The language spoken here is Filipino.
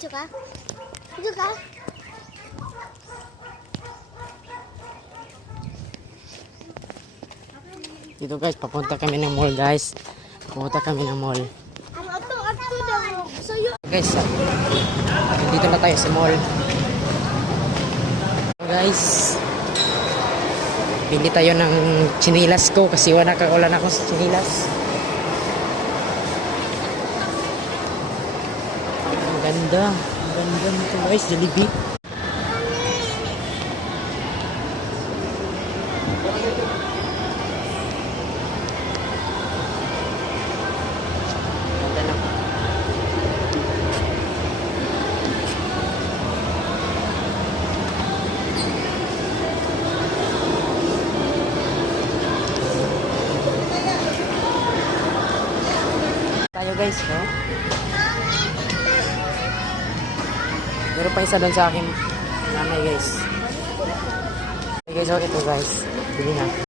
Video ka? Video ka? Dito guys, papunta kami ng mall guys. Papunta kami ng mall. Ato daw. Sa'yo. Guys, dito na tayo sa mall. So guys, pili tayo ng chinilas ko kasi wala ako sa chinilas. Ang ganda. Ang ganda nito guys, Jollibee. Ganda na. Tayo guys, no? Meron pa isa doon sa akin nanay guys. Okay guys, ito guys. Bili na.